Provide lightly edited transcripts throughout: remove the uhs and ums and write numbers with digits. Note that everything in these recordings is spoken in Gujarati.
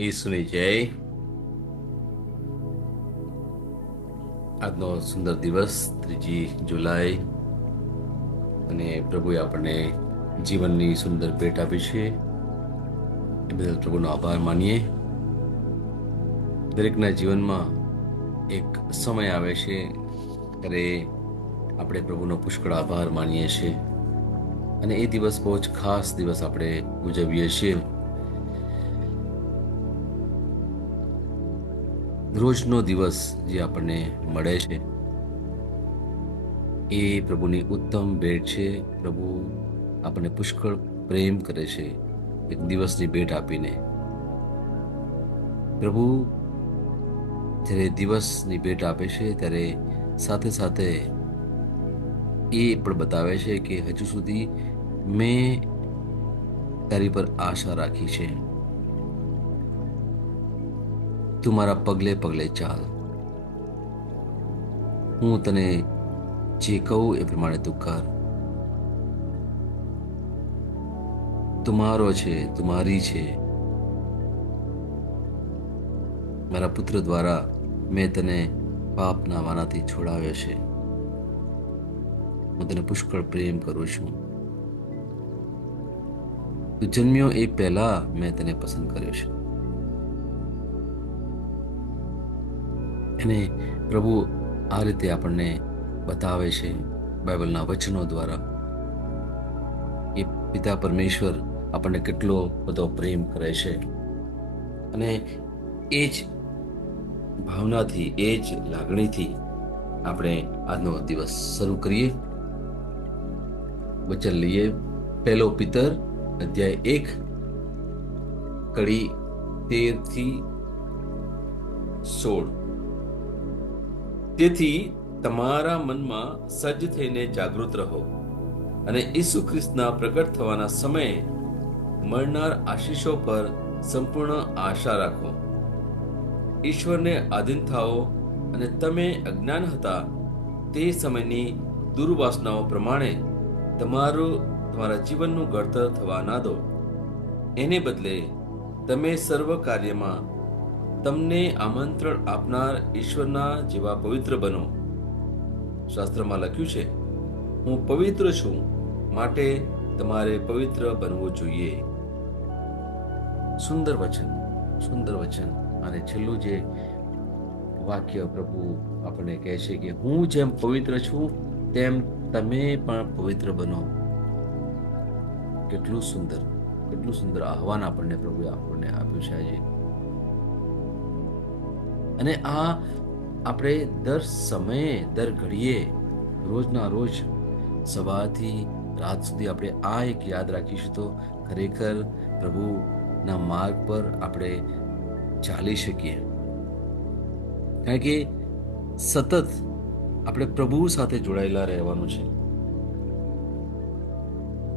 ઈસુની જય. આજનો સુંદર દિવસ 3 જુલાઈ અને પ્રભુએ આપણને જીવનની સુંદર ભેટ આપી છે. એ બદલ પ્રભુનો આભાર માનીએ. દરેકના જીવનમાં એક સમય આવે છે ત્યારે આપણે પ્રભુનો પુષ્કળ આભાર માનીએ છીએ અને એ દિવસ બહુ જ ખાસ દિવસ આપણે ઉજવીએ છીએ. રોજનો દિવસ જે આપણને મળે છે એ પ્રભુની ઉત્તમ ભેટ છે. પ્રભુ આપણને પુષ્કળ પ્રેમ કરે છે એક દિવસની ભેટ આપીને. પ્રભુ જ્યારે દિવસની ભેટ આપે છે ત્યારે સાથે સાથે એ પણ બતાવે છે કે હજુ સુધી મેં તારી પર આશા રાખી છે. તું મારા પગલે પગલે ચાલ. હું તને જે કહું એ પ્રમાણે તું કર. તું મારો છે, તું મારી છે. મારા પુત્ર દ્વારા મેં તને પાપના વાનાથી છોડાવ્યો છે. હું તને પુષ્કળ પ્રેમ કરું છું. તું જન્મ્યો એ પહેલા મેં તને પસંદ કર્યો છે. અને પ્રભુ આ રીતે આપણને બતાવે છે બાઇબલના વચનો દ્વારા એ પિતા પરમેશ્વર આપણને કેટલો બધો પ્રેમ કરે છે. અને એ જ ભાવનાથી, એ જ લાગણીથી આપણે આજનો દિવસ શરૂ કરીએ. વચન લઈએ. પહેલો પિતર અધ્યાય 1 કડી 13-16. તેથી તમારા મનમાં સજ્જ થઈને જાગૃત રહો અને ઈસુ ખ્રિસ્તના પ્રગટ થવાના સમયે મળનાર આશીષો પર સંપૂર્ણ આશા રાખો. ઈશ્વરને આધીન થાઓ અને તમે અજ્ઞાન હતા તે સમયની દુર્વાસનાઓ પ્રમાણે તમારા જીવનનું ઘડતર થવા ના દો. એને બદલે તમે સર્વ કાર્યમાં તમને આમંત્રણ આપનાર ઈશ્વરના જેવા પવિત્ર બનો. શાસ્ત્રમાં લખ્યું છે, હું પવિત્ર છું માટે તમારે પવિત્ર બનવું જોઈએ. સુંદર વચન, સુંદર વચન. અને છેલ્લું જે વાક્ય પ્રભુ આપણને કહે છે કે હું જેમ પવિત્ર છું તેમ તમે પણ પવિત્ર બનો. કેટલું સુંદર, કેટલું સુંદર આહવાન પ્રભુએ આપણને આપ્યું છે આજે. અને આ આપણે દર સમયે, દર ઘડીએ, રોજના રોજ સવારથી રાત સુધી આપણે આ એક યાદ રાખીશું તો ખરેખર પ્રભુના માર્ગ પર આપણે ચાલી શકીએ. કારણ કે સતત આપણે પ્રભુ સાથે જોડાયેલા રહેવાનું છે.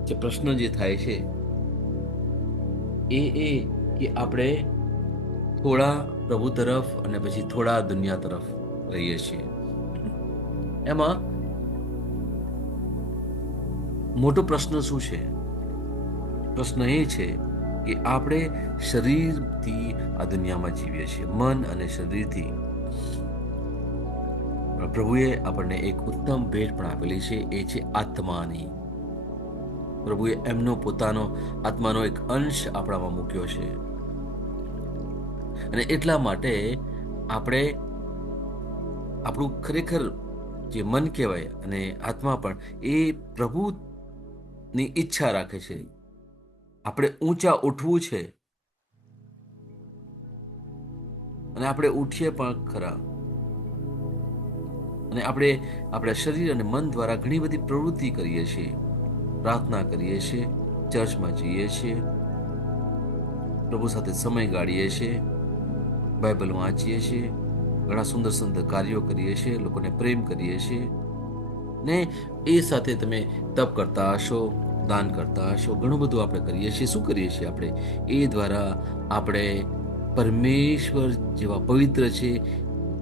જે પ્રશ્ન જે થાય છે એ કે આપણે થોડા પ્રભુ તરફ અને પછી થોડા દુનિયા તરફ રહીએ છીએ. એમાં મોટો પ્રશ્ન શું છે? પ્રશ્ન એ છે કે આપણે શરીરથી આ દુનિયામાં જીવીએ છીએ, મન અને શરીરથી. પ્રભુએ આપણને એક ઉત્તમ ભેટ પણ આપેલી છે, એ છે આત્માની. પ્રભુએ એમનો પોતાનો આત્માનો એક અંશ આપણામાં મૂક્યો છે. અને એટલા માટે આપણે આપણું ખરેખર જે મન કહેવાય અને આત્મા પણ એ પ્રભુની ઈચ્છા રાખે છે. આપણે ઊંચા ઉઠવું છે અને આપણે ઉઠીએ પણ ખરા. અને આપણે આપણા શરીર અને મન દ્વારા ઘણી બધી પ્રવૃત્તિ કરીએ છીએ. પ્રાર્થના કરીએ છીએ, ચર્ચમાં જઈએ છીએ, પ્રભુ સાથે સમય ગાળીએ છીએ, બાઇબલ વાંચીએ છીએ, ઘણા સુંદર સુંદર કાર્યો કરીએ છીએ, લોકોને પ્રેમ કરીએ છીએ. ને એ સાથે તમે તપ કરતા હશો, દાન કરતા હશો, ઘણું બધું આપણે કરીએ છીએ. શું કરીએ છીએ આપણે? એ દ્વારા આપણે પરમેશ્વર જેવા પવિત્ર છે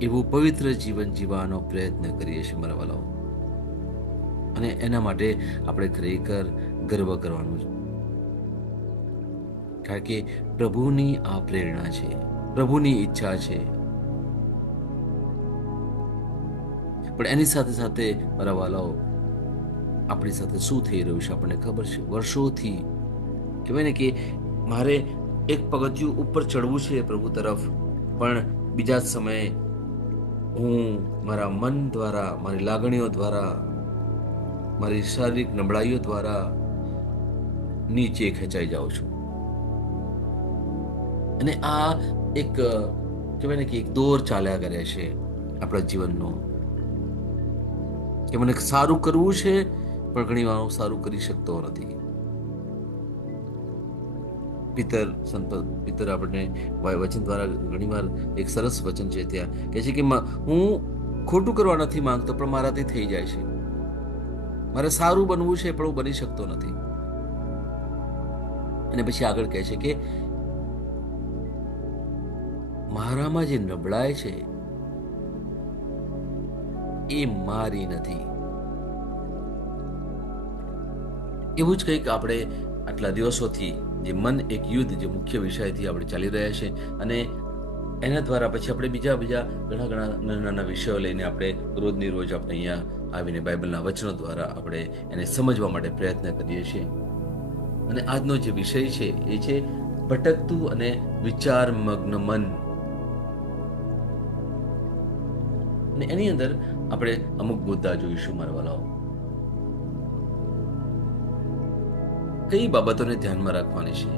એવું પવિત્ર જીવન જીવવાનો પ્રયત્ન કરીએ છીએ મારા વાલાઓ. અને એના માટે આપણે ખરેખર ગર્વ કરવાનું છે. કારણ કે પ્રભુની આ પ્રેરણા છે, પ્રભુની ઈચ્છા છે. પણ એની સાથે સાથે મારા વાલાઓ, આપણી સાથે શું થઈ રહ્યું છે આપણને ખબર છે. વર્ષોથી કહેવાય ને કે મારે એક પગથિયું ઉપર ચડવું છે પ્રભુ તરફ, પણ બીજા જ સમયે હું મારા મન દ્વારા, મારી લાગણીઓ દ્વારા, મારી શારીરિક નબળાઈઓ દ્વારા નીચે ખેંચાઈ જાઉં છું. અને આ એક કહેવાય ને કે એક દોર ચાલ્યા કરે છે આપણા જીવનનો, કે મને સારું કરવું છે પણ ઘણી વાર હું સારું કરી શકતો નથી. પિતર આપણને વચન દ્વારા ઘણીવાર એક સરસ વચન છે ત્યાં કહે છે કે હું ખોટું કરવા નથી માંગતો પણ મારાથી થઈ જાય છે. મારે સારું બનવું છે પણ હું બની શકતો નથી. અને પછી આગળ કહે છે કે મારામાં જે નબળાઈ છે એ મારી નથી. એવું જ કંઈક આપણે આટલા દિવસોથી જે મન એક યુદ્ધ, જે મુખ્ય વિષયથી આપણે ચાલી રહ્યા છે, અને એના દ્વારા પછી આપણે બીજા ઘણા નાના નાના વિષયો લઈને આપણે રોજની રોજ આપણે અહીંયા આવીને બાઇબલના વચનો દ્વારા આપણે એને સમજવા માટે પ્રયત્ન કરીએ છીએ. અને આજનો જે વિષય છે એ છે ભટકતું અને વિચારમગ્ન મન. અને એની અંદર આપણે અમુક મુદ્દા જોઈશું મારા વાલાઓ. કઈ બાબતોને ધ્યાનમાં રાખવાની છે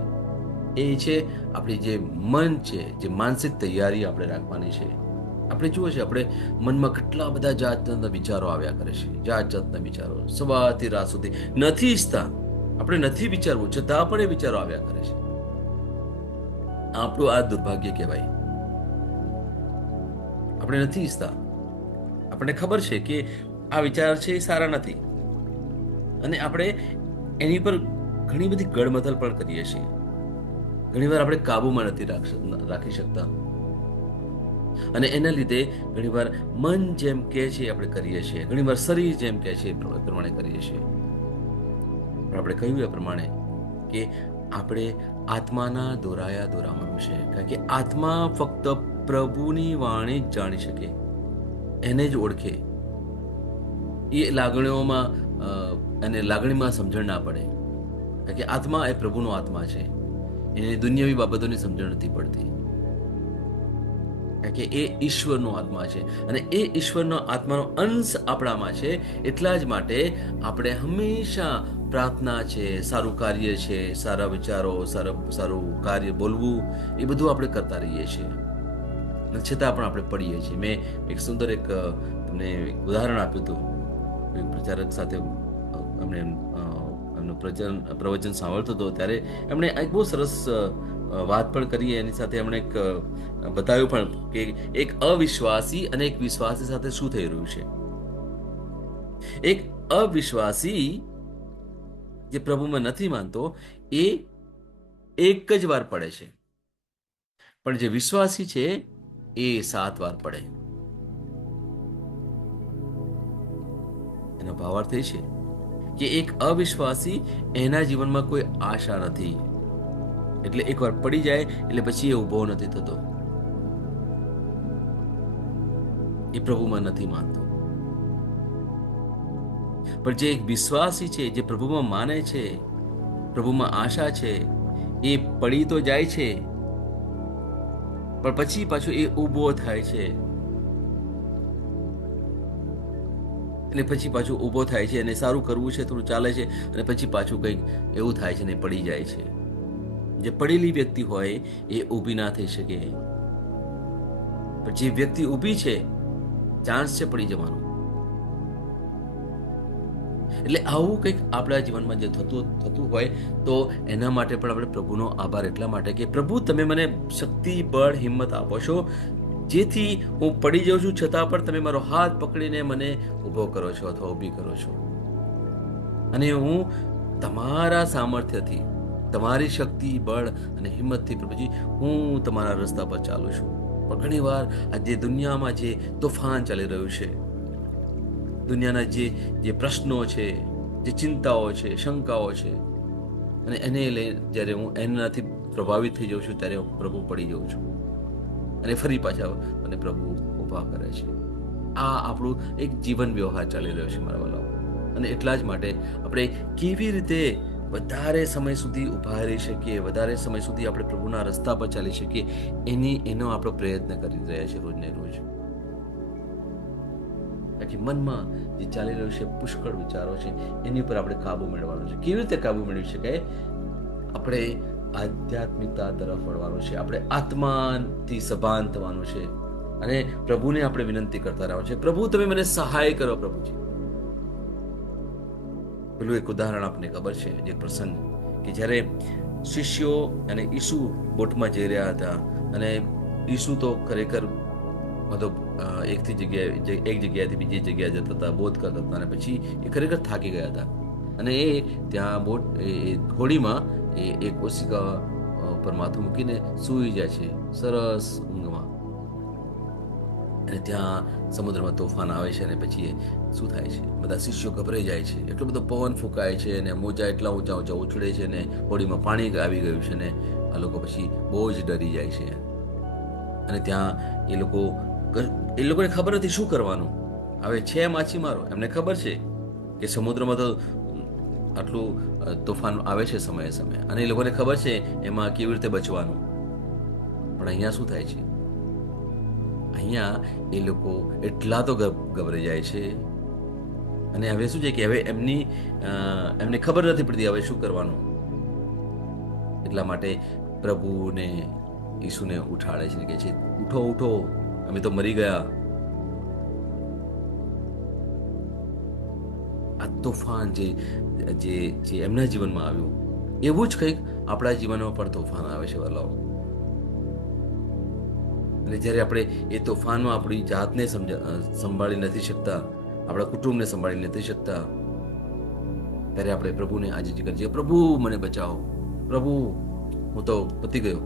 એ છે આપણી જે મન છે, જે માનસિક તૈયારી આપણે રાખવાની છે. આપણે જુઓ છે, આપણે મનમાં કેટલા બધા જાતના વિચારો આવ્યા કરે છે, જાતના વિચારો સવારથી રાત સુધી નથી ઈચ્છતા, આપણે નથી વિચારવું છતાં પણ એ વિચારો આવ્યા કરે છે. આપણું આ દુર્ભાગ્ય કહેવાય. આપણે નથી ઈચ્છતા, આપણને ખબર છે કે આ વિચાર છે એ સારા નથી, અને આપણે એની પર ઘણી બધી ગડમથલ પણ કરીએ છીએ. ઘણીવાર આપણે કાબુમાં નથી રાખી શકતા, અને એના લીધે ઘણીવાર મન જેમ કહે છે આપણે કરીએ છીએ, ઘણીવાર શરીર જેમ કહે છે એ પ્રમાણે કરીએ છીએ. પણ આપણે કહ્યું એ પ્રમાણે કે આપણે આત્માના દોરાવાનું છે, કારણ કે આત્મા ફક્ત પ્રભુની વાણી જ જાણી શકે, એને જ ઓળખે. એ લાગણીઓમાં અને લાગણીમાં સમજણ ના પડે, કારણ કે આત્મા એ પ્રભુનો આત્મા છે. એને દુનિયાવી બાબતોની સમજણ નથી પડતી, કારણ કે એ ઈશ્વરનો આત્મા છે, અને એ ઈશ્વરનો આત્માનો અંશ આપણામાં છે. એટલા જ માટે આપણે હંમેશા પ્રાર્થના છે, સારું કાર્ય છે, સારા વિચારો, સારું કાર્ય બોલવું, એ બધું આપણે કરતા રહીએ છીએ, છતાં પણ આપણે પડીએ છીએ. મેં એક સુંદર તમને ઉદાહરણ આપ્યું હતું. પ્રચારક સાથે અમને એમનું પ્રવચન સાંભળતો હતો ત્યારે એમણે એક બહુ સરસ વાત પણ કરી. એની સાથે એમણે એક બતાવ્યું પણ કે એક અવિશ્વાસી અને એક વિશ્વાસી સાથે શું થઈ રહ્યું છે. એક અવિશ્વાસી જે પ્રભુમાં નથી માનતો એ એક જ વાર પડે છે, પણ જે વિશ્વાસી છે એ 7 વાર પડે. એનો ભાવાર્થ એ છે કે એક અવિશ્વાસી, એના જીવનમાં કોઈ આશા નથી, એટલે એકવાર પડી જાય એટલે પછી એ ઊભો નથી થતો, એ પ્રભુમાં નથી માનતો. પણ જે એક વિશ્વાસી છે, જે પ્રભુમાં માને છે, પ્રભુમાં આશા છે, એ પડી તો જાય છે પણ પછી પાછો એ ઊભો થાય છે, અને પછી પાછું ઊભો થાય છે, અને સારું કરવું છે, થોડું ચાલે છે, અને પછી પાછું કંઈક એવું થાય છે ને પડી જાય છે. જે પડેલી વ્યક્તિ હોય એ ઊભી ના થઈ શકે, પણ જે વ્યક્તિ ઊભી છે, ચાન્સ છે પડી જવાનો. એટલે આવું કંઈક આપણા જીવનમાં જે થતું હોય તો એના માટે પણ આપણે પ્રભુનો આભાર એટલા માટે કે પ્રભુ તમે મને શક્તિ, બળ, હિંમત આપો છો, જેથી હું પડી જાઉં છું છતાં પણ તમે મારો હાથ પકડીને મને ઊભો કરો છો અથવા ઊભી કરો છો, અને હું તમારા સામર્થ્યથી, તમારી શક્તિ, બળ અને હિંમતથી પ્રભુજી હું તમારા રસ્તા પર ચાલું છું. પણ ઘણીવાર આ જે દુનિયામાં જે તોફાન ચાલી રહ્યું છે, દુનિયાના જે પ્રશ્નો છે, જે ચિંતાઓ છે, શંકાઓ છે, અને એને લઈ જ્યારે હું એનાથી પ્રભાવિત થઈ જાઉં છું ત્યારે હું પ્રભુ પડી જાઉં છું અને ફરી પાછા મને પ્રભુ ઊભા કરે છે. આ આપણું એક જીવન વ્યવહાર ચાલી રહ્યો છે મારા વાલાઓ. અને એટલા જ માટે આપણે કેવી રીતે વધારે સમય સુધી ઊભા રહી શકીએ, વધારે સમય સુધી આપણે પ્રભુના રસ્તા પર ચાલી શકીએ, એનો આપણો પ્રયત્ન કરી રહ્યા છે રોજને રોજ. કારણ કે મનમાં જે ચાલી રહ્યું છે પુષ્કળ વિચારો છે એની ઉપર આપણે કાબુ મેળવવાનો છે. કેવી રીતે કાબુ મેળવી શકાય? આપણે આધ્યાત્મિકતા તરફ વળવાનું છે, આપણે આત્માથી સભાન થવાનું છે અને પ્રભુને આપણે વિનંતી કરતા રહેવાનું છે, પ્રભુ તમે મને સહાય કરો પ્રભુજી. પેલું એક ઉદાહરણ આપને ખબર છે, જે પ્રસંગ કે જ્યારે શિષ્યો અને ઈસુ બોટમાં જઈ રહ્યા હતા અને ઈસુ તો ખરેખર મતલબ એક જગ્યાએથી બીજી જગ્યાએ જતા હતા, બોધ કરતા હતા અને પછી એ ખરેખર થાકી ગયા હતા અને એ ત્યાં હોડીમાં એક ઓશિકા પર માથું મૂકીને સૂઈ જાય છે સરસ ઊંઘમાં. અને ત્યાં સમુદ્રમાં તોફાન આવે છે અને પછી શું થાય છે, બધા શિષ્યો ગભરાઈ જાય છે, એટલો બધો પવન ફૂંકાય છે અને મોજા એટલા ઊંચા ઊંચા ઉછળે છે ને હોડીમાં પાણી આવી ગયું છે ને આ લોકો પછી બહુ જ ડરી જાય છે. અને ત્યાં એ લોકોને ખબર નથી શું કરવાનું. હવે છે માછીમારો, એમને ખબર છે કે સમુદ્રમાં તો આટલું તોફાન આવે છે સમયે સમયે અને એ લોકોને ખબર છે એમાં કેવી રીતે બચવાનું. પણ અહીંયા શું થાય છે, અહીંયા એ લોકો એટલા તો ગભરાઈ જાય છે અને હવે શું છે કે હવે એમને ખબર નથી પડતી હવે શું કરવાનું. એટલા માટે પ્રભુને ઈસુને ઉઠાડે છે, કે છે ઉઠો ઉઠો, અમે તો મરી ગયા. આ તોફાન જે એમના જીવનમાં આવ્યું એવું જ કંઈક આપણા જીવનમાં પણ તોફાન આવે છે વાલાઓ. અને જ્યારે આપણે એ તોફાનમાં આપણી જાતને સંભાળી નથી શકતા, આપણા કુટુંબને સંભાળી નથી શકતા, ત્યારે આપણે પ્રભુને આજીજી કરીએ, પ્રભુ મને બચાવો, પ્રભુ હું તો પતી ગયો.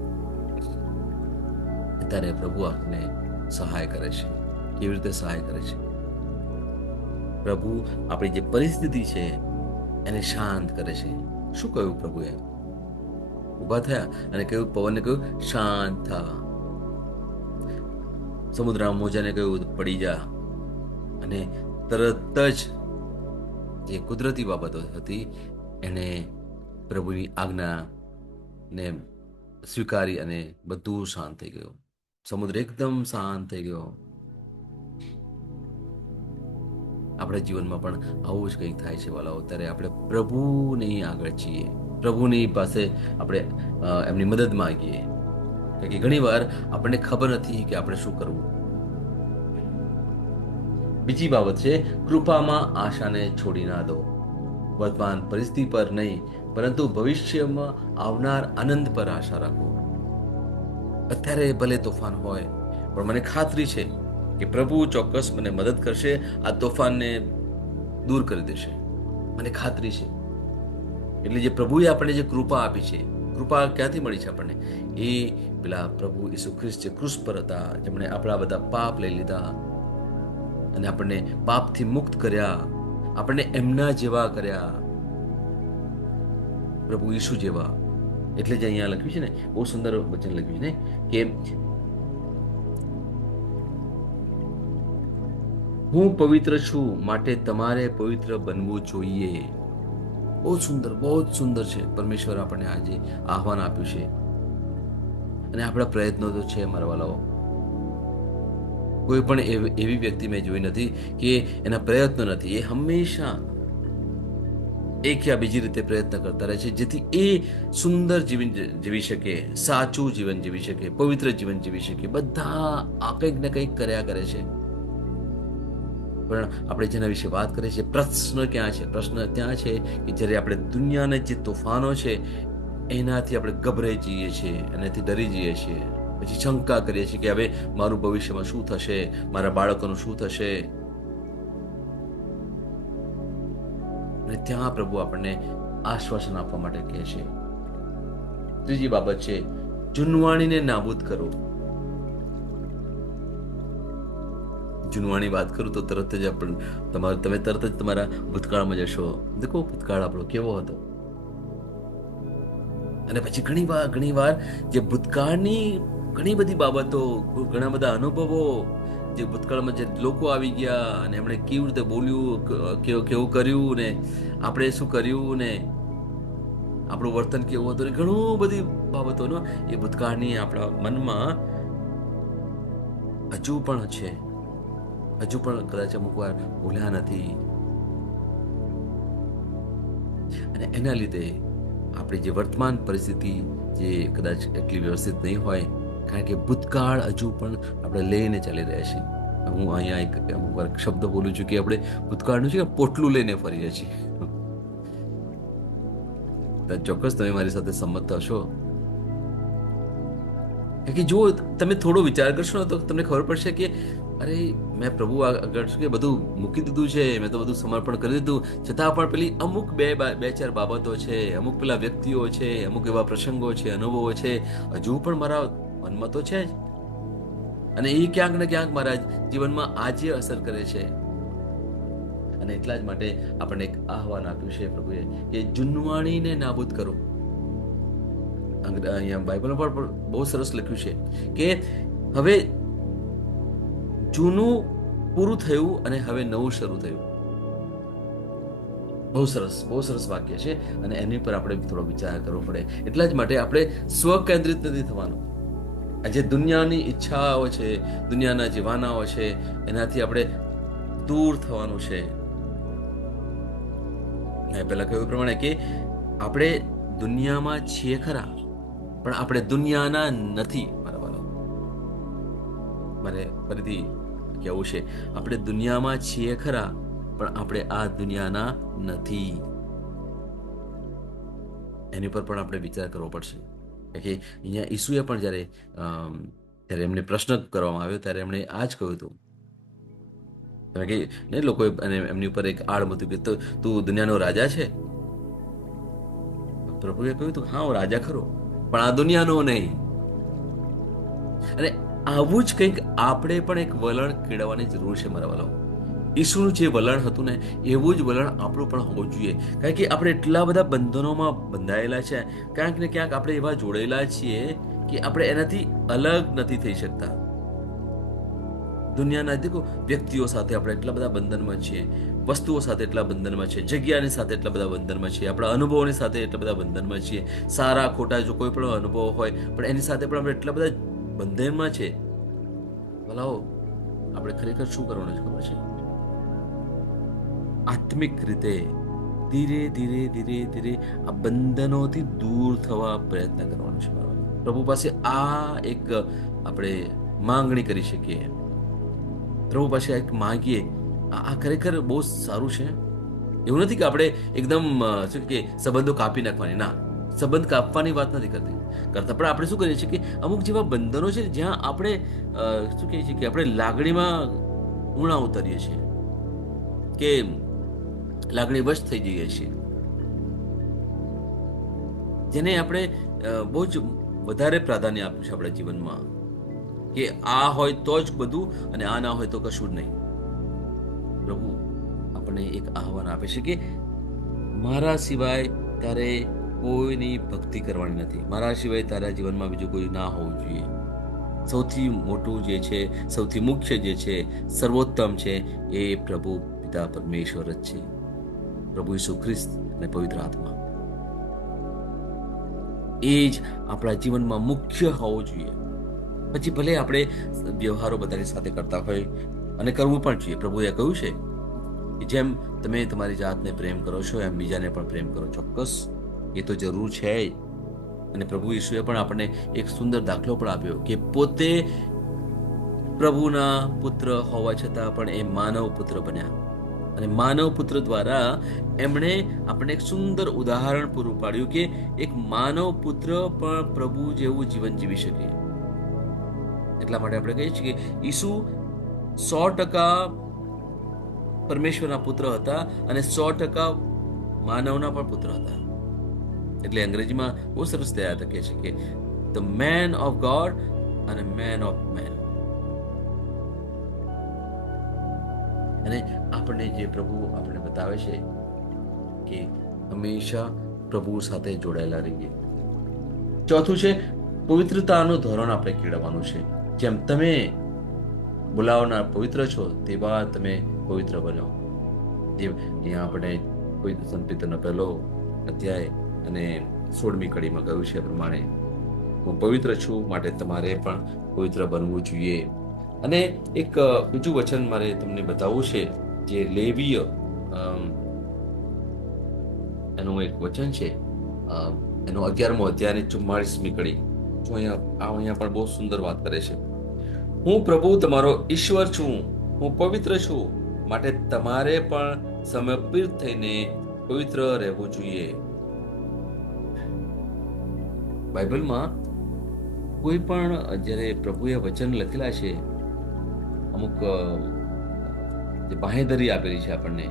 ત્યારે પ્રભુ આપણને સહાય કરે છે. કેવી રીતે સહાય કરે છે? પ્રભુ આપણી જે પરિસ્થિતિ છે એને શાંત કરે છે. શું કહ્યું પ્રભુએ? ઊભા થયા અને કહ્યું, પવનને કહ્યું શાંત થા, સમુદ્રના મોજાને કહ્યું પડી જા, અને તરત જ જે કુદરતી બાબતો હતી એને પ્રભુની આજ્ઞાને સ્વીકારી અને બધું શાંત થઈ ગયું. સમુદ્ર એકદમ શાંત થઈ ગયો. આપણા જીવનમાં પણ આવું જ કંઈક થાય છે વાલાઓ. ત્યારે આપણે પ્રભુની આગળ છીએ, પ્રભુની પાસે આપણે એમની મદદ માંગીએ. કારણ કે ઘણી વાર આપણને ખબર નથી કે આપણે શું કરવું. બીજી બાબત છે, કૃપામાં આશાને છોડી ના દો. વર્તમાન પરિસ્થિતિ પર નહીં પરંતુ ભવિષ્યમાં આવનાર આનંદ પર આશા રાખો. અત્યારે ભલે તોફાન હોય પણ મને ખાતરી છે કે પ્રભુ ચોક્કસ મને મદદ કરશે, આ તોફાનને દૂર કરી દેશે, મને ખાતરી છે. એટલે જે પ્રભુએ આપણને જે કૃપા આપી છે, કૃપા ક્યાંથી મળી છે આપણને? એ પેલા પ્રભુ ઈસુ ખ્રિસ્ત જે ક્રુસ પર હતા, જેમણે આપણા બધા પાપ લઈ લીધા અને આપણને પાપથી મુક્ત કર્યા, આપણને એમના જેવા કર્યા, પ્રભુ ઈસુ જેવા. એટલે જ અહીંયા લખ્યું છે ને, બહુ સુંદર વચન લખ્યું છે ને કે હું પવિત્ર છું માટે તમારે પવિત્ર બનવું જોઈએ. બહુ સુંદર, બહુ જ સુંદર છે. પરમેશ્વર આપણને આજે આહવાન આપ્યું છે અને આપણા પ્રયત્નો તો છે મારા વાલાઓ. કોઈ પણ એવી વ્યક્તિ મેં જોઈ નથી કે એના પ્રયત્નો નથી. એ હંમેશા એક યા બીજી રીતે પ્રયત્ન કરતા રહે છે જેથી એ સુંદર જીવન જીવી શકે, સાચું જીવન જીવી શકે, પવિત્ર જીવન જીવી શકે. બધા આ કંઈક ને કંઈક કર્યા કરે છે. પણ આપણે જેના વિશે વાત કરીએ છીએ, પ્રશ્ન ક્યાં છે? પ્રશ્ન ત્યાં છે કે જ્યારે આપણે દુનિયાના જે તોફાનો છે એનાથી આપણે ગભરાઈ જઈએ છીએ, એનાથી ડરી જઈએ છીએ, પછી શંકા કરીએ છીએ કે હવે મારું ભવિષ્યમાં શું થશે, મારા બાળકોનું શું થશે. અને ત્યાં પ્રભુ આપણને આશ્વાસન આપવા માટે કહે છે. ત્રીજી બાબત છે, જૂનવાણીને નાબૂદ કરો. જૂનવાણી વાત કરું તો તરત જ તમે તરત જ તમારા ભૂતકાળમાં જશો. દેખો ભૂતકાળ આપણો કેવો હતો. અને પછી ઘણી વાર જે ભૂતકાળની ઘણી બધી બાબતો, ઘણા બધા અનુભવો, જે ભૂતકાળમાં જે લોકો આવી ગયા અને એમણે કેવી રીતે બોલ્યું, કેવું કર્યું ને આપણે શું કર્યું ને આપણું વર્તન કેવું હતું, ને ઘણું બધી બાબતોનો એ ભૂતકાળની આપણા મનમાં હજુ પણ છે. હજુ પણ કદાચ અમુક વાર ભૂલ્યા નથી. અને એના લીધે આપણી જે વર્તમાન પરિસ્થિતિ જે કદાચ એટલી વ્યવસ્થિત નહીં હોય, કારણ કે ભૂતકાળ હજુ પણ આપણે લઈને ચાલી રહ્યા છીએ. હું અહીંયા એક અમુક વાર શબ્દ બોલું છું કે આપણે ભૂતકાળનું છે પોટલું લઈને ફરીએ છીએ. તો ચોક્કસ તમે મારી સાથે સંમત થશો કે જો તમે થોડો વિચાર કરશો ને તો તમને ખબર પડશે કે અરે મેં પ્રભુ આગળ શું કે બધું મૂકી દીધું છે, મેં તો બધું સમર્પણ કરી દીધું, છતાં પણ પેલી અમુક બે ચાર બાબતો છે, અમુક પેલા વ્યક્તિઓ છે, અમુક એવા પ્રસંગો છે, અનુભવો છે, હજુ પણ મારા મનમાં તો છે જ. અને એ ક્યાંક ને ક્યાંક મારા જીવનમાં આજે અસર કરે છે. અને એટલા જ માટે આપણને એક આહવાન આપ્યું છે પ્રભુએ કે જૂનવાણીને નાબૂદ કરો. અહીંયા બાઇબલમાં પણ બહુ સરસ લખ્યું છે કે હવે જૂનું પૂરું થયું અને હવે નવું શરૂ થયું. બહુ સરસ વાક્ય છે અને એની પર આપણે થોડો વિચાર કરવો પડે. એટલા જ માટે આપણે સ્વકેન્દ્રિત નથી થવાનું. આ જે દુનિયાની ઈચ્છાઓ છે, દુનિયાના જે વાનાઓ છે, એનાથી આપણે દૂર થવાનું છે. મેં પહેલા કહ્યું પ્રમાણે કે આપણે દુનિયામાં છીએ ખરા, પણ આપણે દુનિયાના નથી. મારા વાલો, મારે ફરીથી કહેવું છે, આપણે દુનિયામાં છીએ ખરા, પણ આપણે આ દુનિયાના નથી. એની પર પણ આપણે વિચાર કરવો પડશે. કે અહીંયા ઈસુએ પણ જ્યારે એમને પ્રશ્ન કરવામાં આવ્યો ત્યારે એમણે આ જ કહ્યું હતું. કે ને લોકોએ એમની ઉપર એક આળ મૂક્યું કે તું દુનિયાનો રાજા છે. પ્રભુએ કહ્યું હતું હા હું રાજા ખરો, પણ આ દુનિયાનો નહીં. અને આવું જ કંઈક આપણે પણ એક વલણ કેળવવાની જરૂર છે મારા વાલાઓ. ઈસુનું જે વલણ હતું ને એવું જ વલણ આપણું પણ હોવું જોઈએ. કારણ કે આપણે એટલા બધા બંધનોમાં બંધાયેલા છે, ક્યાંક ને ક્યાંક આપણે એવા જોડેલા છીએ કે આપણે એનાથી અલગ નથી થઈ શકતા. દુનિયાના દેખો વ્યક્તિઓ સાથે આપણે એટલા બધા બંધનમાં છીએ, વસ્તુઓ સાથે એટલા બંધનમાં છે, જગ્યાની સાથે એટલા બધા બંધનમાં છીએ, આપણા અનુભવોની સાથે એટલા બધા બંધનમાં છીએ. સારા ખોટા જો કોઈ પણ અનુભવ હોય પણ એની સાથે પણ આપણે એટલા બધા બંધનમાં છે. ભલાઓ આપણે ખરેખર શું કરવાનું છે ખબર છે? આત્મિક રીતે ધીરે ધીરે આ બંધનોથી દૂર થવા પ્રયત્ન કરવાનો છે. પ્રભુ પાસે આ એક આપણે માંગણી કરી શકીએ. પ્રભુ પાસે એક માંગીએ. આ ખરેખર બહુ સારું છે. એવું નથી કે આપણે એકદમ શું કે સંબંધો કાપી નાખવાની, ના, સંબંધ કાપવાની વાત નથી કરતા પણ આપણે શું કરીએ છીએ કે અમુક જેવા બંધનો છે જ્યાં આપણે શું કહીએ છીએ કે આપણે લાગણીમાં ઊણા ઉતરીએ છીએ કે લાગણી વશ થઈ જઈએ છીએ, જેને આપણે બહુ જ વધારે પ્રાધાન્ય આપ્યું છે આપણા જીવનમાં કે આ હોય તો જ બધું અને આ ના હોય તો કશું જ નહીં. પ્રભુ આપણને એક આહવાન આપે છે કે મારા સિવાય તારે કોઈની ભક્તિ કરવાની નથી, મારા સિવાય તારા જીવનમાં બીજું કોઈ ના હોવું જોઈએ. સૌથી મોટું જે છે, સૌથી મુખ્ય જે છે, સર્વોત્તમ છે એ પ્રભુ પિતા પરમેશ્વર જ છે, પ્રભુ ઈસુ ખ્રિસ્ત અને પવિત્ર આત્મા. એ જ આપણા જીવનમાં મુખ્ય હોવું જોઈએ. પછી ભલે આપણે વ્યવહારો બધાની સાથે કરતા હોય અને કરવું પણ જોઈએ. પ્રભુએ કહ્યું છે કે જેમ તમે તમારી જાતને પ્રેમ કરો છો એમ બીજાને પણ પ્રેમ કરો. ચોક્કસ એ તો જરૂર છે જ. અને પ્રભુ ઈસુએ પણ આપણને એક સુંદર દાખલો પણ આપ્યો કે પોતે પ્રભુના પુત્ર હોવા છતાં પણ એ માનવ પુત્ર બન્યા અને માનવ પુત્ર દ્વારા એમણે આપણને એક સુંદર ઉદાહરણ પૂરું પાડ્યું કે એક માનવ પુત્ર પણ પ્રભુ જેવું જીવન જીવી શકે. એટલા માટે આપણે કહીએ છીએ કે ઈસુ 100% પરમેશ્વરના પુત્ર હતા અને 100% માનવના પણ પુત્ર હતા. એટલે અંગ્રેજીમાં બહુ સરસ તૈયાર લખે છે કે ધ મેન ઓફ ગોડ અને મેન ઓફ મેન. અને આપણને જે પ્રભુ આપણને બતાવે છે કે હંમેશા પ્રભુ સાથે જોડાયેલા રહીએ. ચોથું છે પવિત્રતાનું ધોરણ આપણે કેળવવાનું છે. જેમ તમે બોલાવનાર પવિત્ર છો તેવા તમે પવિત્ર બનો. જે અહીંયા આપણે પવિત્ર સંત પહેલો અધ્યાય અને 16મી કડીમાં કહ્યું છે પ્રમાણે હું પવિત્ર છું, માટે તમારે પણ પવિત્ર બનવું જોઈએ. અને એક બીજું વચન મારે તમને બતાવવું છે, જે લેવીય એનું એક વચન છે, એનો 11મો અધ્યાય અને 44મી કડી. જો અહીંયા પણ બહુ સુંદર વાત કરે છે. હું પ્રભુ તમારો ઈશ્વર છું, હું પવિત્ર છું, માટે તમારે પણ સમર્પિત થઈને પવિત્ર રહેવું જોઈએ. બાઇબલમાં કોઈ પણ જ્યારે પ્રભુએ વચન લખેલા છે, અમુક જે બાંહેધરી આપેલી છે આપણને,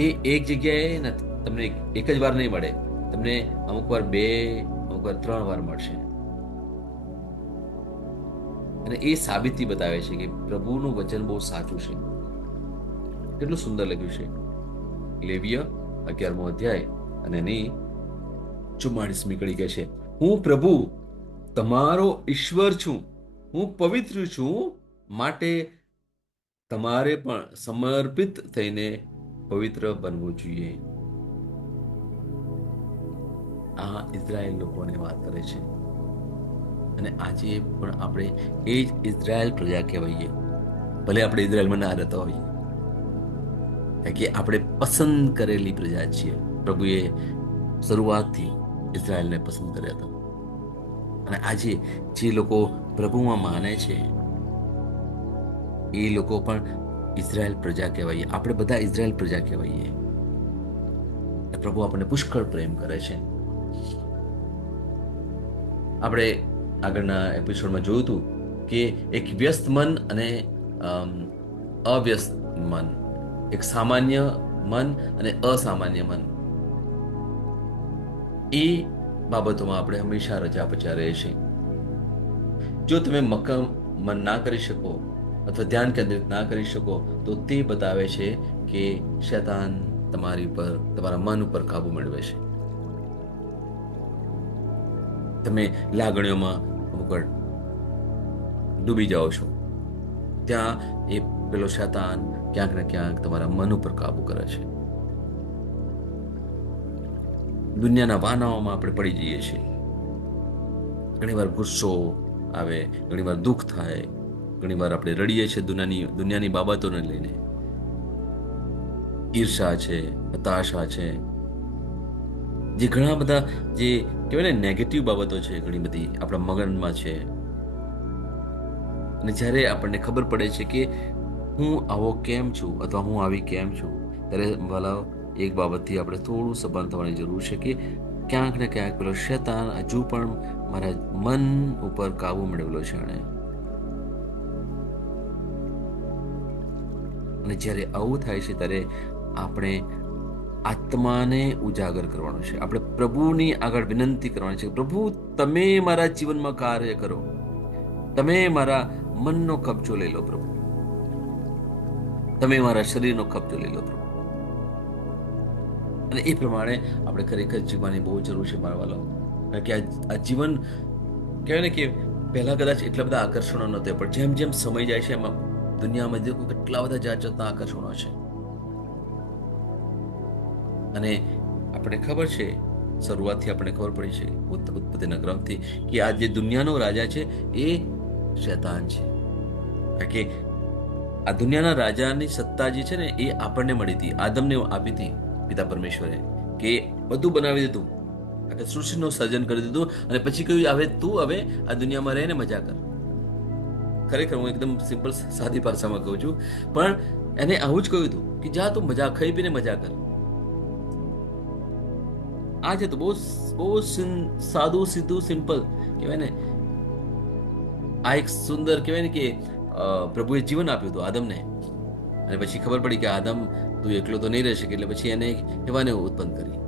એ એક જગ્યાએ તમને એક જ વાર નહીં મળે, તમને અમુક વાર 2, અમુક વાર 3 વાર મળશે. અને એ સાબિતી બતાવે છે કે પ્રભુનું વચન બહુ સાચું છે. કેટલું સુંદર લખ્યું છે. લેવીય 11મો અધ્યાય અને એની 44મી કડી કહે છે, હું પ્રભુ તમારો ઈશ્વર છું, હું પવિત્ર છું, માટે તમારે પણ સમર્પિત થઈને પવિત્ર બનવું જોઈએ. આ ઇઝરાયેલ લોકોને વાત કરે છે. અને આજે પણ આપણે એ જ ઇઝરાયેલ પ્રજા કહેવાઈએ, ભલે આપણે ઇઝરાયેલમાં ના રહેતા હોઈએ, કારણ કે આપણે પસંદ કરેલી પ્રજા છીએ. પ્રભુએ શરૂઆતથી ઇઝરાયેલને પસંદ કર્યા હતા. અને આજે જે લોકો પ્રભુમાં માને છે એ લોકો પણ ઇઝરાયેલ પ્રજા કહેવાઈએ. આપણે બધા ઇઝરાયેલ પ્રજા કહેવાઈએ. પ્રભુ આપણને પુષ્કળ પ્રેમ કરે છે. આપણે આગળના એપિસોડમાં જોયું હતું કે એક વ્યસ્ત મન અને અવ્યસ્ત મન, એક સામાન્ય મન અને અસામાન્ય મન, એ બાબતોમાં આપણે હંમેશા રજા પચા રહે છે. જો તમે મક્કમ મન ના કરી શકો અથવા ધ્યાન કેન્દ્રિત ના કરી શકો, તો તે બતાવે છે કે શૈતાન તમારી ઉપર, તમારા મન ઉપર કાબુ મેળવે છે. તમે લાગણીઓમાં અમુક ડૂબી જાઓ છો. ત્યાં એ પેલો શૈતાન ક્યાંક ને ક્યાંક તમારા મન ઉપર કાબુ કરે છે. દુનિયાના વાનાઓમાં આપણે પડી જઈએ છીએ. ઘણીવાર ગુસ્સો આવે, ઘણીવાર દુઃખ થાય, ઘણીવાર આપણે રડીએ છીએ દુનિયાની બાબતોને લઈને. ઈર્ષા છે, હતાશા છે, જે ઘણા બધા જે કહેવાય ને નેગેટિવ બાબતો છે, ઘણી બધી આપણા મગજમાં છે. અને જ્યારે આપણને ખબર પડે છે કે હું આવો કેમ છું અથવા હું આવી કેમ છું, ત્યારે ભલા એક બાબતથી આપણે થોડું સભાન થવાની જરૂર છે કે ક્યાંક ને ક્યાંક પેલો શૈતાન હજુ પણ મારા મન ઉપર કાબુ મેળવેલો છે. અને જ્યારે આવું થાય છે ત્યારે આપણે આત્માને ઉજાગર કરવાનો છે. આપણે પ્રભુની આગળ વિનંતી કરવાની છે, પ્રભુ તમે મારા જીવનમાં કાર્ય કરો, તમે મારા મનનો કબજો લઈ લો પ્રભુ, તમે મારા શરીરનો કબજો લઈ લો પ્રભુ. અને એ પ્રમાણે આપણે ખરેખર જીવવાની બહુ જરૂર છે મારા વાલો. કારણ કે આ જીવન કહેવાય ને કે પહેલા કદાચ એટલા બધા આકર્ષણો નહોતા, પણ જેમ જેમ સમય જાય છે એમાં દુનિયામાં દેખો કેટલા બધા જાત જાતના આકર્ષણો છે. અને આપણે ખબર છે, શરૂઆતથી આપણે ખબર પડી છે ઉત્પત્તિના ગ્રંથથી, કે આ જે દુનિયાનો રાજા છે એ શૈતાન છે. કારણ કે આ દુનિયાના રાજાની સત્તા જે છે ને એ આપણને મળી હતી, આદમને આપી હતી પિતા પરમેશ્વરે, કે બધું બનાવી દીધું, સૃષ્ટિનું સર્જન કરી દીધું, અને પછી કહ્યું હવે તું હવે આ દુનિયામાં રહીને મજા કર. ખરેખર હું એકદમ સિમ્પલ સાદી ભાષામાં કહું છું, પણ એને આવું જ કહ્યું હતું કે જા તું મજા ખાઈ પીને મજા કર. આ છે તો બહુ બહુ સાદું સીધું સિમ્પલ કહેવાય ને. આ એક સુંદર કહેવાય ને કે પ્રભુએ જીવન આપ્યું હતું આદમને, અને પછી ખબર પડી કે આદમ તું એકલો તો નહીં રહી શકે, એટલે પછી એને હેવાને ઉત્પન્ન કરી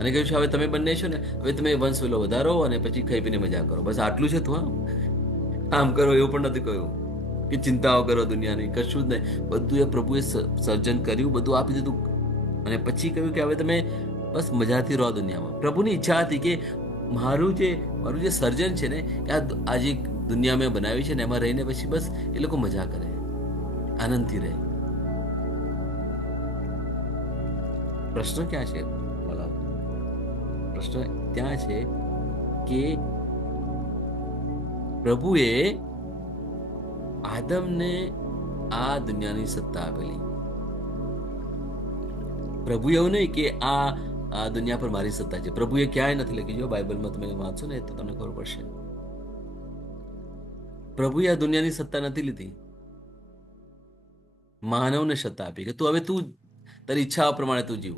અને કહ્યું છે હવે તમે બંને છો ને, હવે તમે વંશ વેલો વધારો અને પછી ખાઈ પીને મજા કરો. બસ આટલું છે તું આમ કરો, એવું પણ નથી કહ્યું કે ચિંતાઓ કરો દુનિયાની, કશું જ નહીં. બધું એ પ્રભુએ સર્જન કર્યું, બધું આપી દીધું, અને પછી કહ્યું કે હવે તમે બસ મજાથી રહો દુનિયામાં. પ્રભુની ઈચ્છા હતી કે મારું જે સર્જન છે ને આ જે દુનિયા મેં બનાવી છે ને એમાં રહીને પછી બસ એ લોકો મજા કરે, આનંદથી રહે. પ્રશ્ન ક્યાં છે ભલા? પ્રશ્ન ત્યાં છે કે પ્રભુએ આદમને આ દુનિયાની સત્તા આપેલી. પ્રભુ એવું નહીં કે આ દુનિયા પર મારી સત્તા છે. પ્રભુએ ક્યાંય નથી લખ્યું. જો બાઇબલમાં તમે વાંચો ને તો તમને ખબર પડશે. પ્રભુએ આ દુનિયાની સત્તા નથી લીધી, માનવને સત્તા આપી કે તું તારી ઈચ્છા પ્રમાણે તું જીવ.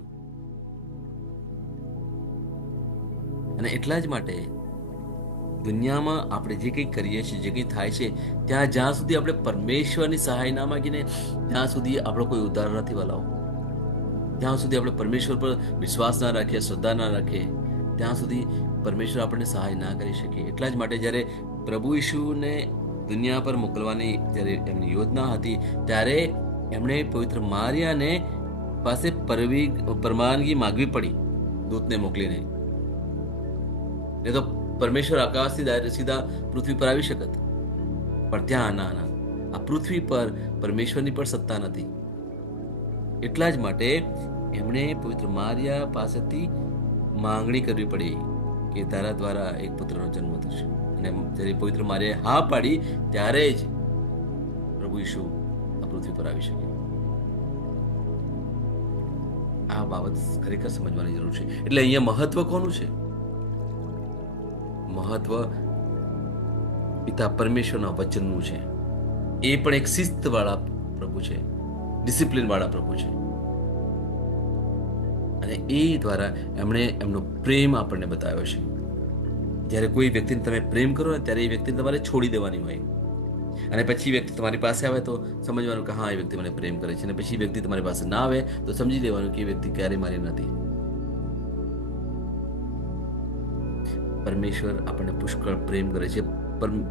અને એટલા જ માટે દુનિયામાં આપણે જે કંઈ કરીએ છીએ, જે કંઈ થાય છે, ત્યાં જ્યાં સુધી આપણે પરમેશ્વરની સહાય ના માગીને ત્યાં સુધી આપણો કોઈ ઉદ્ધાર નથી વાલાઓ. ત્યાં સુધી આપણે પરમેશ્વર પર વિશ્વાસ ના રાખીએ, શ્રદ્ધા ના રાખીએ, ત્યાં સુધી પરમેશ્વર આપણને સહાય ના કરી શકે. એટલા જ માટે જ્યારે પ્રભુ ઈશુને દુનિયા પર મોકલવાની જ્યારે એમની યોજના હતી, ત્યારે એમણે પવિત્ર મારિયાને પાસે પરવાનગી માગવી પડી દૂતને મોકલીને. એ તો પરમેશ્વર આકાશથી સીધા પૃથ્વી પર આવી શકત, પણ ત્યાં ના, આ પૃથ્વી પર પરમેશ્વરની પણ સત્તા નથી. એટલા જ માટે એમણે પવિત્ર મારિયા પાસેથી માંગણી કરવી પડી કે તારા દ્વારા એક પુત્રનો જન્મ થશે. અને જ્યારે પવિત્ર મારિયાએ હા પાડી ત્યારે જ પ્રભુ ઈશુ આ પૃથ્વી પર આવી શકે. આ બાબત ખરેખર સમજવાની જરૂર છે. એટલે અહીંયા મહત્વ કોનું છે? મહત્વ પિતા પરમેશ્વરના વચનનું છે. એ પણ એક શિસ્ત વાળા પ્રભુ છે, ડિસિપ્લિન વાળા પ્રભુ છે. અને એ દ્વારા એમણે એમનો પ્રેમ આપણને બતાવ્યો છે. જ્યારે કોઈ વ્યક્તિને તમે પ્રેમ કરો ને ત્યારે એ વ્યક્તિને તમારે છોડી દેવાની હોય. અને પછી વ્યક્તિ તમારી પાસે આવે તો સમજવાનું કે હા, એ વ્યક્તિ મને પ્રેમ કરે છે. અને પછી વ્યક્તિ તમારી પાસે ના આવે તો સમજી લેવાનું કે એ વ્યક્તિ ક્યારેય મારી નથી. પરમેશ્વર આપણને પુષ્કળ પ્રેમ કરે છે.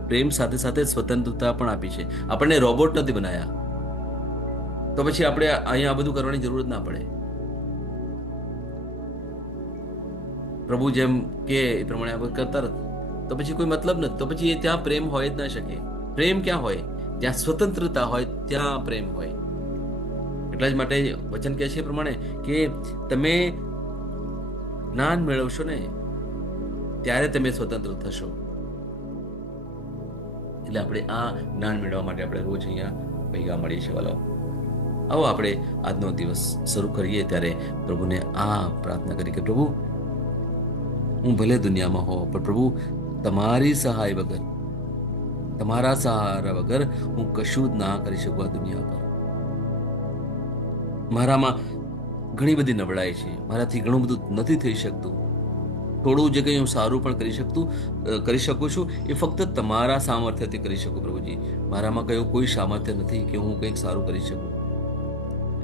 પ્રેમ સાથે સાથે સ્વતંત્રતા પણ આપી છે. આપણને રોબોટ નથી બનાયા, તો પછી આપણે અહીંયા આ બધું કરવાની જરૂર ના પડે. પ્રભુ જેમ કે એ પ્રમાણે આપણે કરતા નથી તો પછી કોઈ મતલબ નથી. તો પછી એ ત્યાં પ્રેમ હોય જ ના શકે. પ્રેમ ક્યાં હોય? જ્યાં સ્વતંત્રતા હોય ત્યાં પ્રેમ હોય. એટલા જ માટે વચન કહે છે એ પ્રમાણે કે તમે જ્ઞાન મેળવશો ને ત્યારે તમે સ્વતંત્ર થશો. એટલે આપણે આ જ્ઞાન મેળવવા માટે આપણે રોજ અહીંયા ભેગા મળીએ છીએ વાલાઓ. આવો આપણે આજનો દિવસ શરૂ કરીએ ત્યારે પ્રભુને આ પ્રાર્થના કરી કે પ્રભુ, હું ભલે દુનિયામાં હોઉં પણ પ્રભુ તમારી સહાય વગર, તમારા સહારા વગર હું કશું જ ના કરી શકું આ દુનિયા પર. મારામાં ઘણી બધી નબળાઈ છે, મારાથી ઘણું બધું નથી થઈ શકતું. થોડું જે કંઈ હું સારું પણ કરી શકું છું એ ફક્ત તમારા સામર્થ્યથી કરી શકું પ્રભુજી. મારામાં કયું કોઈ સામર્થ્ય નથી કે હું કંઈક સારું કરી શકું.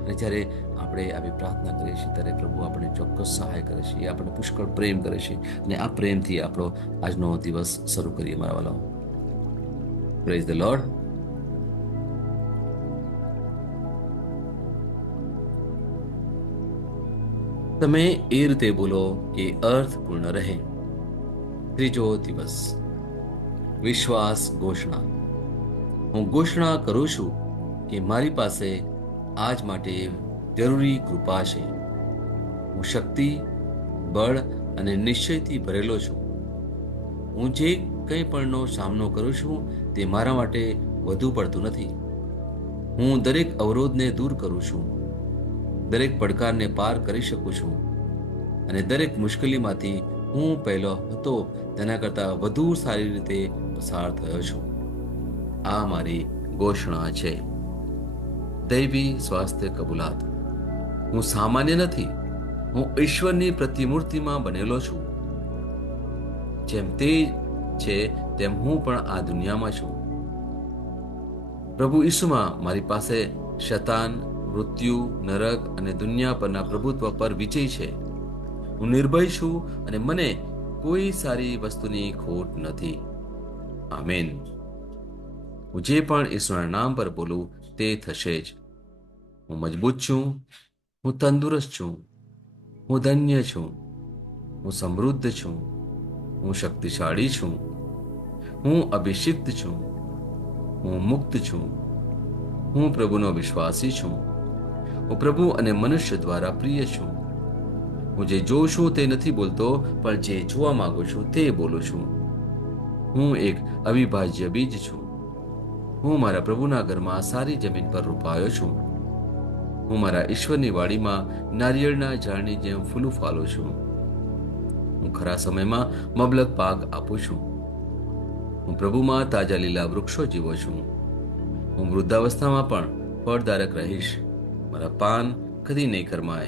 અને જ્યારે આપણે આવી પ્રાર્થના કરીએ છીએ ત્યારે પ્રભુ આપણે ચોક્કસ સહાય કરે છે, એ આપણને પુષ્કળ પ્રેમ કરે છે. અને આ પ્રેમથી આપણો આજનો દિવસ શરૂ કરીએ મારા વાલાઓ. Praise the lord. તમે એ રીતે બોલો કે અર્થપૂર્ણ રહે. ત્રીજો દિવસ, વિશ્વાસ ઘોષણા. હું ઘોષણા કરું છું કે મારી પાસે આજ માટે જરૂરી કૃપા છે. હું શક્તિ, બળ અને નિશ્ચયથી ભરેલો છું. હું જે કંઈ પણનો સામનો કરું છું તે મારા માટે વધુ પડતું નથી. હું દરેક અવરોધને દૂર કરું છું, દરેક પડકારને પાર કરી શકું છું અને દરેક મુશ્કેલીમાંથી હું પહેલો હતો તેના કરતાં વધુ સારી રીતે પસાર થયો છું. આ મારી ઘોષણા છે. દૈવી સ્વાસ્થ્ય કબૂલાત. હું સામાન્ય નથી, હું ઈશ્વરની પ્રતિમૂર્તિમાં બનેલો છું. જેમ તે છે તેમ હું પણ આ દુનિયામાં છું. પ્રભુ ઈસુમાં મારી પાસે શૈતાન, મૃત્યુ, નરક અને દુનિયા પરના પ્રભુત્વ પર વિજય છે. હું નિર્ભય છું અને મને કોઈ સારી વસ્તુની ખોટ નથી. આમેન. હું જે પણ ઈશ્વરના નામ પર બોલું તે થશે જ. હું મજબૂત છું, હું તંદુરસ્ત છું, હું ધન્ય છું, હું સમૃદ્ધ છું, હું શક્તિશાળી છું, હું અભિષિક્ત છું, હું મુક્ત છું, હું પ્રભુનો વિશ્વાસી છું, હું પ્રભુ અને મનુષ્ય દ્વારા પ્રિય છું. હું જે જોઉં છું તે નથી બોલતો, પણ જે જોવા માંગુ છું તે બોલું છું. હું એક અવિભાજ્ય બીજ છું. હું મારા પ્રભુના ઘરમાં સારી જમીન પર રોપાયો છું. હું મારા ઈશ્વરની વાડીમાં નારિયેળના ઝાડની જેમ ફૂલું ફાલું છું. હું ખરા સમયમાં મબલક પાક આપું છું. હું પ્રભુમાં તાજા લીલા વૃક્ષો જીવો છું. હું વૃદ્ધાવસ્થામાં પણ ફળદાયક રહીશ. મારા પાન કદી નહીં કરમાય.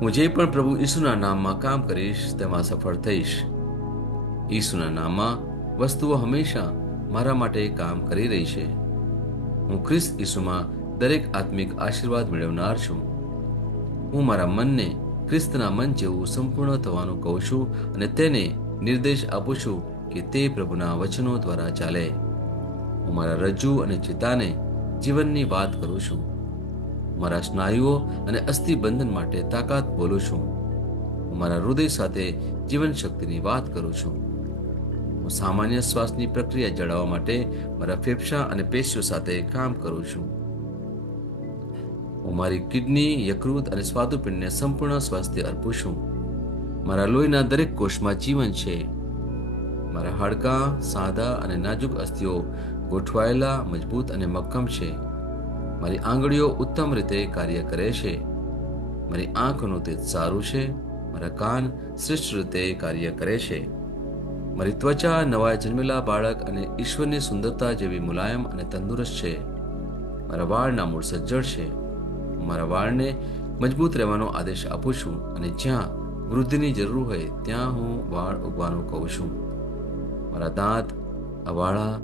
હું જે પણ પ્રભુ ઈસુના નામમાં કામ કરીશ તેમાં સફળ થઈશ. ઈસુના નામમાં વસ્તુઓ હંમેશા મારા માટે કામ કરી રહી છે. હું ખ્રિસ્ત ઈસુમાં દરેક આત્મિક આશીર્વાદ મેળવનાર છું. હું મારા મનને ખ્રિસ્તના મન જેવું સંપૂર્ણ થવાનું કહું છું અને તેને નિર્દેશ આપું છું કે તે પ્રભુના વચનો દ્વારા ચાલે. હું મારા રજ્જુ અને ચિત્તાને જીવનની વાત કરું છું. મારા સ્નાયુઓ અને અસ્થિબંધન માટે તાકાત બોલું છું. હું મારા હૃદય સાથે જીવન શક્તિની વાત કરું છું. હું સામાન્ય શ્વાસની પ્રક્રિયા જાળવવા માટે મારા ફેફસા અને પેશીઓ સાથે કામ કરું છું. હું મારી કિડની, યકૃત અને સ્વાદુપિંડને સંપૂર્ણ સ્વાસ્થ્ય અર્પું છું. મારા લોહીના દરેક કોષમાં જીવન છે. મારા હાડકાં સાદા અને નાજુક અસ્થિઓ ગોઠવાયેલા, મજબૂત અને મક્કમ છે. મારી આંગળીઓ ઉત્તમ રીતે કાર્ય કરે છે. મારી આંખનું તેજ સારું છે. મારા કાન શ્રેષ્ઠ રીતે કાર્ય કરે છે. મારી ત્વચા નવા જન્મેલા બાળક અને ઈશ્વરની સુંદરતા જેવી મુલાયમ અને તંદુરસ્ત છે. મારા વાળના મૂળ સજ્જડ છે. હું મારા વાળને મજબૂત રહેવાનો આદેશ આપું છું અને જ્યાં વૃદ્ધિની જરૂર હોય ત્યાં હું વાળ ઉગવાનું કહું છું. મારા દાંત, અવાળા,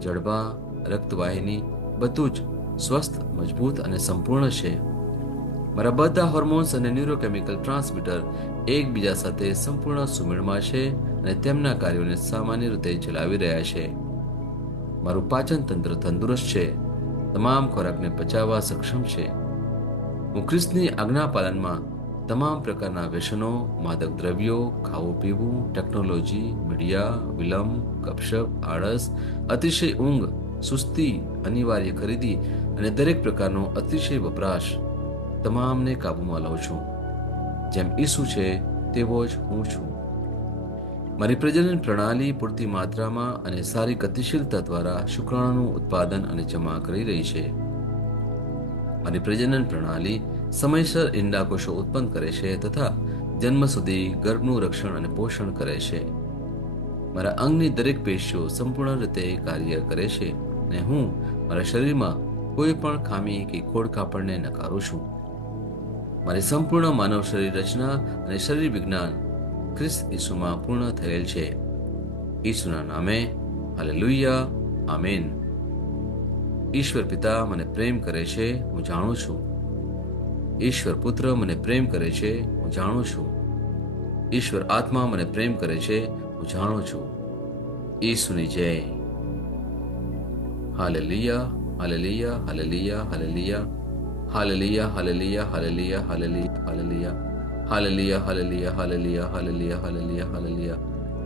જડબા, રક્તવાહિની બધું જ સ્વસ્થ, મજબૂત અને સંપૂર્ણ છે. મારા બધા હોર્મોન્સ અને ન્યુરોકેમિકલ ટ્રાન્સમીટર એકબીજા સાથે સંપૂર્ણ સુમેળમાં છે અને તેમના કાર્યોને સામાન્ય રીતે ચલાવી રહ્યા છે. મારું પાચન તંત્ર તંદુરસ્ત છે. તમામ ખોરાકને પચાવવા સક્ષમ છે. હું ખ્રિસ્તની આજ્ઞા પાલનમાં તમામ પ્રકારના વ્યસનો, માદક દ્રવ્યો, ખાવું પીવું, ટેકનોલોજી, મીડિયા, વિલંબ, ગપશપ, આળસ, અતિશય ઊંઘ, સુસ્તી, અનિવાર્ય ખરીદી અને દરેક પ્રકારનો અતિશય વપરાશ તમામને કાબૂમાં લઉં છું. જેમ ઈસુ છે તેવો જ હું છું. મારી પ્રજનન પ્રણાલી પૂરતી માત્રામાં અને સારી ગતિશીલતા દ્વારા શુક્રાણુનું ઉત્પાદન અને જમા કરી રહી છે. મારી પ્રજનન પ્રણાલી સમયસર ઈંડાકોષો ઉત્પન્ન કરે છે તથા જન્મ સુધી ગર્ભનું રક્ષણ અને પોષણ કરે છે. મારા અંગની દરેક પેશીઓ સંપૂર્ણ રીતે કાર્ય કરે છે અને હું મારા શરીરમાં કોઈ પણ ખામી કે ખોડખાપણને નકારું છું. મારી સંપૂર્ણ માનવ શરીર રચના અને શરીર વિજ્ઞાન ખ્રિસ્ત ઈસુમાં પૂર્ણ થયેલ છે. ઈસુના નામે હાલેલુયા, આમેન. ઈશ્વર પિતા મને પ્રેમ કરે છે, હું જાણું છું. ઈશ્વર પુત્ર મને પ્રેમ કરે છે, હું જાણું છું. ઈશ્વર આત્મા મને પ્રેમ કરે છે, હું જાણું છું. ઈસુની જય. Hallelujah, hallelujah, hallelujah, hallelujah, hallelujah, hallelujah, hallelujah, hallelujah, hallelujah, hallelujah, hallelujah, hallelujah, hallelujah, hallelujah,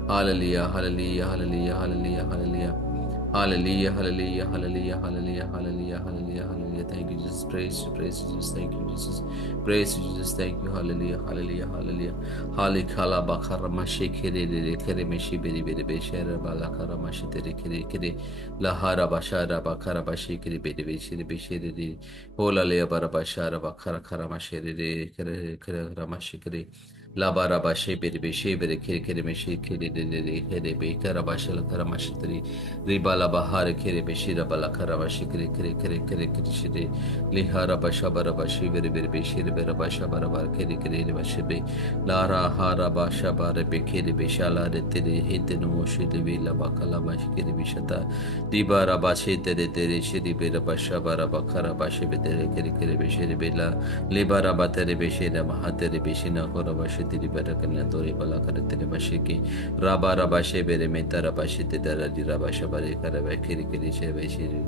hallelujah, hallelujah, hallelujah, hallelujah, hallelujah, hallelujah. Hallelujah, hallelujah, hallelujah, hallelujah, hallelujah, hallelujah, hallelujah. Thank you, Jesus. Praise you, Jesus. Thank you, Jesus. Praise you, Jesus. Thank you. Hallelujah, hallelujah, hallelujah. Hali khala bakara mashi kere re kere meshi beri beri beshara balakara mashi tere kere kere lahara bashara bakara bashi kere beri beshire beshire re hola le bara bashara bakara kara mashi re kere kere ramashi kere Labara bashe beri beshe beri kere kere meshi kere re kere be kara bashala kara mashi tere Ribala bahare kere beshira bala karavashi kere kere kere kere kere shire lihara basha bara bashi bere bere beshire bere basha bara bar kere kere re bashi be lara hara basha bara be kere beshala re tere hete no moshi de vela bakala bashi kere beshata dibara bashi tere tere shiri bere basha bara bakara bashi be tere kere kere beshire bela libara batere beshire mahatere beshina kora bashi Bach તેરી બરકન્યા તોરી બલા કરે તેરે બશેકી રાબા રાબા શેબેરે મેતા રાબા શેતે દરાજી રાબા શબારે કરે વેખેરી કરી છે વેશેરી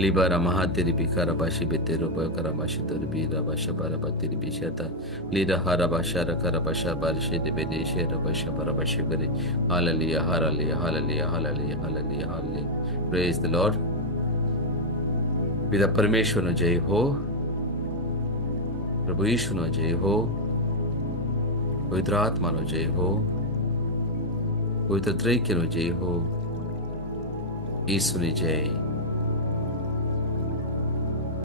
લીબા રામા તેરી બિખા રાબા શેબે તેરો બકરા બાશે તોરી બી રાબા શબા રાબા તેરી બિશતા લીરા હારા બાશા રખા રાબા શબાર શેદે બેદે શે રાબા શબા રાબા શેબરે hallelujah hallelujah hallelujah hallelujah hallelujah hallelujah praise the Lord. પિતા પરમેશ્વરનો જય હો, પ્રભુ ઈશુનો જય હો, પવિત્ર આત્માનો જય હો, પવિત્ર ત્રૈક્યનો જય હો. ઈસુની જય.